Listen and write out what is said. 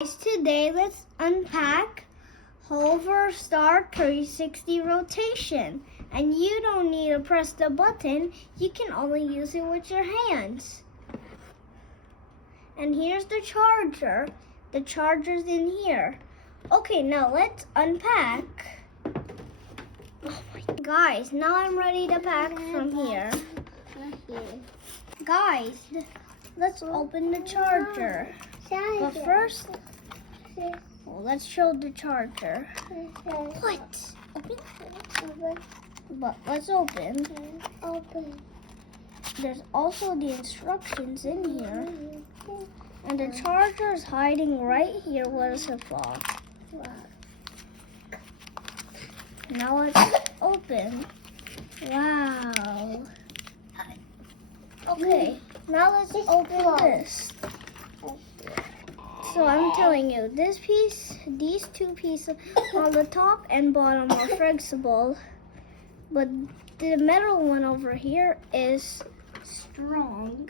Today let's unpack hover star 360 rotation. And you don't need to press the button, you can only use it with your hands. And here's the charger. The charger's in here. Okay, now let's unpack. Oh my guys, now I'm ready to pack from here. Guys, let's open the charger. But first, let's show the charger. What? Open? But let's open. There's also the instructions in here. And the charger is hiding right here where it's off. Now let's open. Wow. Okay, now let's open this. So I'm telling you, these two pieces on the top and bottom are flexible, but the metal one over here is strong.